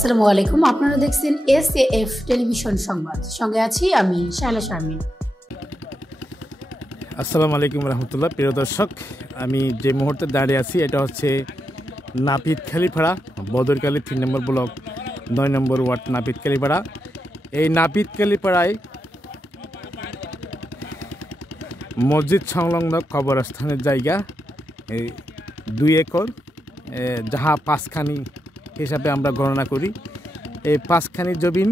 আসসালামু আলাইকুম। আপনারা দেখছেন এসএএফ টেলিভিশন সংবাদ, সঙ্গে আছি আমি শায়লা শারমিন। আসসালামু আলাইকুম রহমতুল্লাহ। প্রিয় দর্শক, আমি যে মুহূর্তে দাঁড়িয়ে আছি এটা হচ্ছে নাপিতখালীপাড়া, বদরকালী 3 নম্বর ব্লক 9 নম্বর ওয়ার্ড নাপিতখালীপাড়া। এই নাপিতখালীপাড়ায় মসজিদ সংলগ্ন কবরস্থানের জায়গা 2 একর, যাহা 5খানি হিসাবে আমরা গণনা করি। এই 5খানি জমিন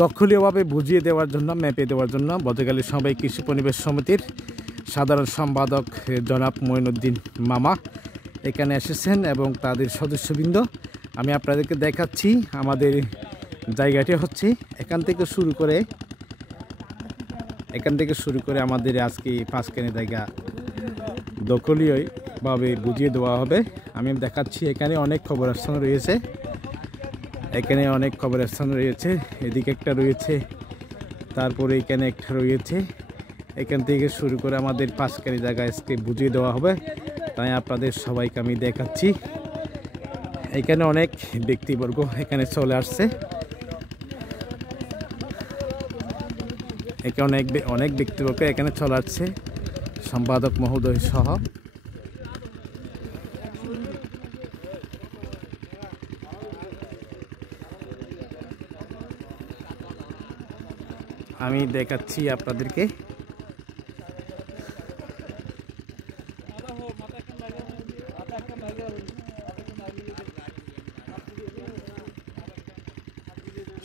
দখলীয়ভাবে বুঝিয়ে দেওয়ার জন্য, মেপে দেওয়ার জন্য বদরকালী সমবায় কৃষি পরিবেশ সমিতির সাধারণ সম্পাদক জনাব মঈনুদ্দিন মামা এখানে এসেছেন এবং তাদের সদস্যবৃন্দ। আমি আপনাদেরকে দেখাচ্ছি আমাদের জায়গাটি হচ্ছে এখান থেকে শুরু করে আমাদের আজকে 5খানি জায়গা দখলীয়ভাবে বুঝিয়ে দেওয়া হবে। আমি দেখাচ্ছি এখানে অনেক কবরস্থান রয়েছে, এদিকে একটা রয়েছে, তারপরে এখানে একটা রয়েছে। এখান থেকে শুরু করে আমাদের 5খানি জায়গা আজকে বুঝিয়ে দেওয়া হবে, তাই আপনাদের সবাইকে আমি দেখাচ্ছি। এখানে অনেক ব্যক্তিবর্গ এখানে চলে আসছে, এখানে অনেক ব্যক্তিবর্গ এখানে চলে আসছে, সম্পাদক মহোদয় সহ। আমি দেখাচ্ছি আপনাদেরকে।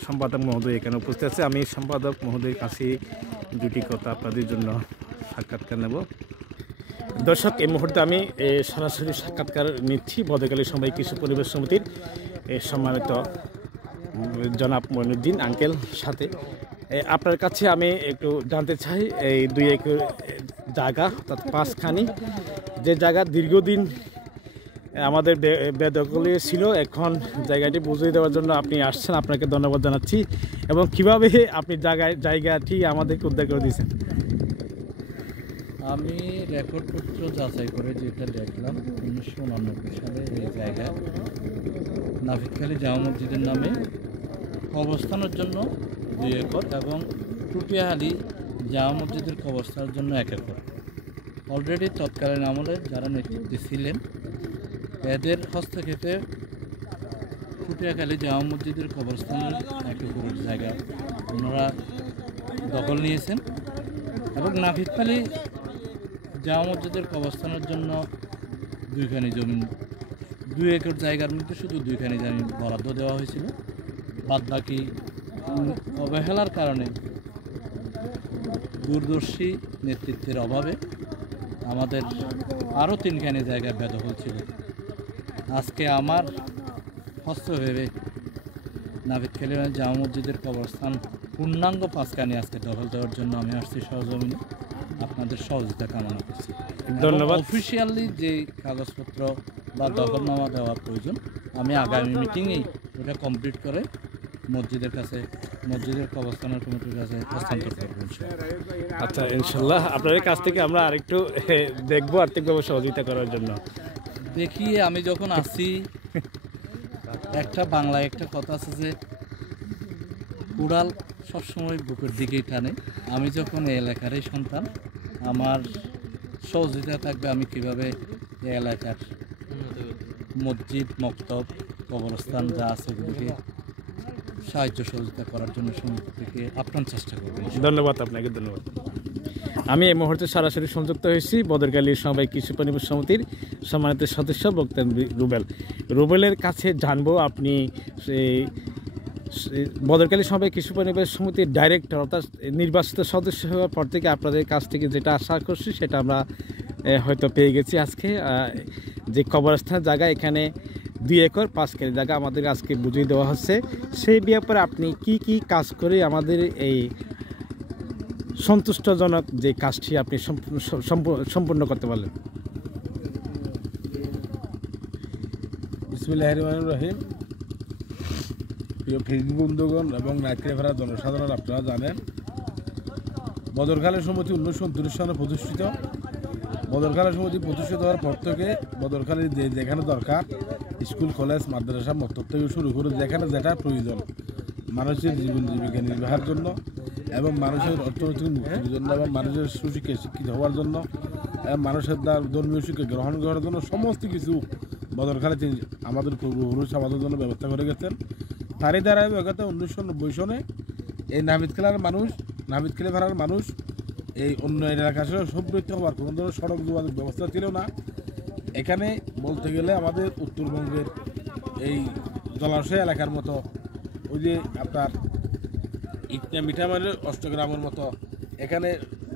সম্পাদক মহোদয় এখানে উপস্থিত আছে। আমি সম্পাদক মহোদয়ের কাছে দুটি কথা আপনাদের জন্য সাক্ষাৎকার নেব। দর্শক, এই মুহূর্তে আমি সরাসরি সাক্ষাৎকার নিচ্ছি বদরকালী সমবায় কৃষি পরিবেশ সমিতির সম্মানিত জনাব মঈনুদ্দিন আঙ্কেল সাথে। আপনার কাছে আমি একটু জানতে চাই, এই 2 একর জায়গা অর্থাৎ 5খানি যে জায়গা দীর্ঘদিন আমাদের বেদখলে ছিল, এখন জায়গাটি বুঝিয়ে দেওয়ার জন্য আপনি আসছেন, আপনাকে ধন্যবাদ জানাচ্ছি। এবং কিভাবে আপনি জায়গাটি আমাদেরকে উদ্ধার করে দিয়েছেন? আমি রেকর্ডপত্র যাচাই করে যেটা দেখলাম, 1999 সালে এই জায়গায় নাপিতখালী জামা মসজিদের নামে কবরস্থানের জন্য 2 একর এবং টুটিয়াহালি জামা মসজিদের কবরস্থানের জন্য 1 একর অলরেডি তৎকালীন আমলে যারা নেতৃত্বে ছিলেন এদের হস্তক্ষেপে টুটিয়াখালী জামা মসজিদের কবরস্থানের 1 একরের জায়গা ওনারা দখল নিয়েছেন এবং নাপিতখালী জামা মসজিদের কবরস্থানের জন্য 2খানি জমি, 2 একর জায়গার মধ্যে শুধু 2খানি জমি বরাদ্দ দেওয়া হয়েছিল। বাদবাকি অবহেলার কারণে, দূরদর্শী নেতৃত্বের অভাবে আমাদের আরও 3খানি জায়গা বেদখল ছিল। আজকে আমার হস্তক্ষেপে নাপিতখালী জামা মসজিদের কবরস্থান পূর্ণাঙ্গ 5খানি আজকে দখল দেওয়ার জন্য আমি আসছি সহজমিনে, আপনাদের সহযোগিতা কামনা করছি। ধন্যবাদ। অফিসিয়ালি যে কাগজপত্র বা দখলনামা দেওয়ার প্রয়োজন, আমি আগামী মিটিংয়েই ওটা কমপ্লিট করে মসজিদের কবরস্থানের কমিটির কাছে হস্তান্তর করব। আচ্ছা, ইনশাল্লাহ আপনাদের কাছ থেকে আমরা আরেকটু দেখবো আর্থিকভাবে সহযোগিতা করার জন্য। দেখি, আমি যখন আসি, একটা বাংলায় একটা কথা আছে যে উড়াল সবসময় বুকের দিকেই টানে। আমি যখন এই এলাকারই সন্তান, আমার সহযোগিতা থাকবে আমি কিভাবে এই এলাকার মসজিদ, মক্তব, কবরস্থান যা আছে এগুলিকে সাহায্য সহযোগিতা করার জন্য সমিতি থেকে আপ্রাণ চেষ্টা করবেন। ধন্যবাদ আপনাকে, ধন্যবাদ। আমি এই মুহূর্তে সরাসরি সংযুক্ত হয়েছি বদরকালী সমবায় কৃষি পরিবেশ সমিতির সম্মানিত সদস্য বক্তা রুবেলের কাছে জানবো, আপনি বদরকালী সমবায় কৃষি পরিবেশ সমিতির ডাইরেক্টর অর্থাৎ নির্বাচিত সদস্য হওয়ার পর থেকে আপনাদের কাছ থেকে যেটা আশা করছি সেটা আমরা হয়তো পেয়ে গেছি। আজকে যে কবরস্থানের জায়গা, এখানে 2 একর 5খানি জায়গা আমাদের আজকে বুঝিয়ে দেওয়া হচ্ছে। সেই ব্যাপারে আপনি কি কাজ করে আমাদের এই সন্তুষ্টজনক যে কাজটি আপনি সম্পূর্ণ করতে পারলেন? বিসমিল্লাহির রহমানির রহিম। প্রিয় ফেসবুক বন্ধুগণ এবং নাইট্রেফেরা জনসাধারণ, আপনারা জানেন বদরকালী সমিতি 1929 সালে প্রতিষ্ঠিত। বদরকালী সমিতি প্রতিষ্ঠিত হওয়ার পর থেকে বদরকালীর যেখানে দরকার স্কুল কলেজ মাদ্রাসা মক্তব থেকে শুরু করে যেখানে যেটা প্রয়োজন মানুষের জীবন জীবিকা নির্বাহের জন্য এবং মানুষের অর্থনৈতিক মুক্তির জন্য এবং মানুষের সুশিক্ষায় শিক্ষিত হওয়ার জন্য এবং মানুষের ধর্মীয় শিক্ষা গ্রহণ করার জন্য সমস্ত কিছু বদরখালীতে আমাদের পূর্বপুরুষ আমাদের জন্য ব্যবস্থা করে গেছেন। তারই ধারাবাহিকতা 1990 সনে এই নাভিদখালী ভাড়ার মানুষ এই অন্য এলাকার সাথে সম্পৃক্ত হওয়ার কোনো ধরনের সড়ক যোগাযোগ ব্যবস্থা ছিল না। এখানে বলতে গেলে আমাদের উত্তরবঙ্গের এই জলাশয় এলাকার মতো ওই যে আপনার মিঠামারের অষ্টগ্রামের মতো এখানে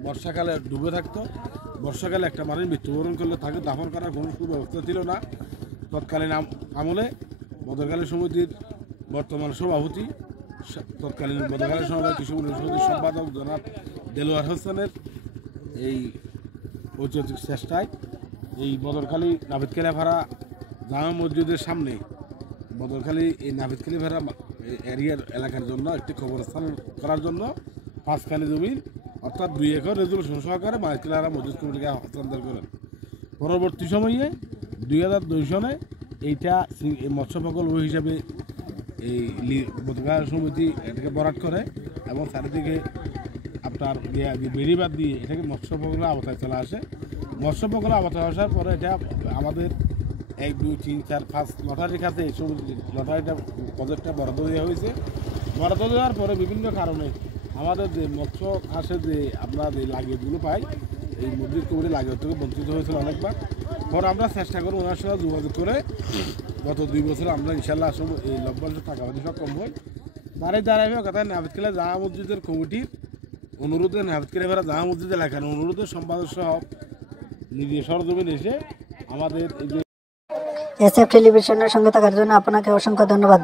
বর্ষাকালে ডুবে থাকতো। বর্ষাকালে একটা মানুষ মৃত্যুবরণ করলে তাকে দাফন করার কোনো সুব্যবস্থা ছিল না। তৎকালীন আমলে বদরখালী সমিতির বর্তমান সভাপতি তৎকালীন বদরখালী সমবায় কৃষি উন্নয়ন সমিতির সম্পাদক জনাব দেলোয়ার হোসেনের এই ঐতিহাসিক চেষ্টায় এই বদরখালী নাভিদখালী ভাড়া জামা মসজিদের সামনে বদরখালী এই নাভিদখালী ভাড়া এরিয়ার এলাকার জন্য একটি কবরস্থান করার জন্য 5 খানি জমির অর্থাৎ 2 একর রেজুলেশন সহকারে মাইকেলারা মসজিদ কমিটিকে হস্তান্তর করেন। পরবর্তী সময়ে 2002 সনে এইটা মৎস্য প্রকল্প হিসাবে এই বদরখালী সমিতি এটাকে বরাদ করে এবং চারিদিকে আপনার বেড়িবাদ দিয়ে এটাকে মৎস্য প্রকল্পের আওতায় চলে আসে। মৎস্য প্রকল্পের আওতায় আসার পরে এটা আমাদের 1, 2, 3, 4, 5 লটারির কাছে এই লটারিটা প্রজেক্টটা বরাদ্দ দেওয়া হয়েছে। বরাদ্দ দেওয়ার পরে বিভিন্ন কারণে আমাদের যে মৎস্য চাষের যে আমরা যে লাগেজগুলো পাই এই মসজিদ কমিটি লাগেজ থেকে বঞ্চিত হয়েছিল অনেকবার। পরে আমরা চেষ্টা করি ওনার সাথে যোগাযোগ করে গত 2 বছর আমরা ইনশাল্লাহ এই লভ্যাংশ টাকা পাতি সক্ষম হই। তারই ধারাবাহিকতা নাভিদখালী জামা মসজিদের কমিটির অনুরোধে নাভিদখালী ভাড়া জামা মসজিদ এলাকার অনুরোধে সম্পাদক সহ নিজে সরজমিনে এসে আমাদের এই যে SF টেলিভিশনের সঙ্গে থাকার জন্য আপনাকে অসংখ্য ধন্যবাদ।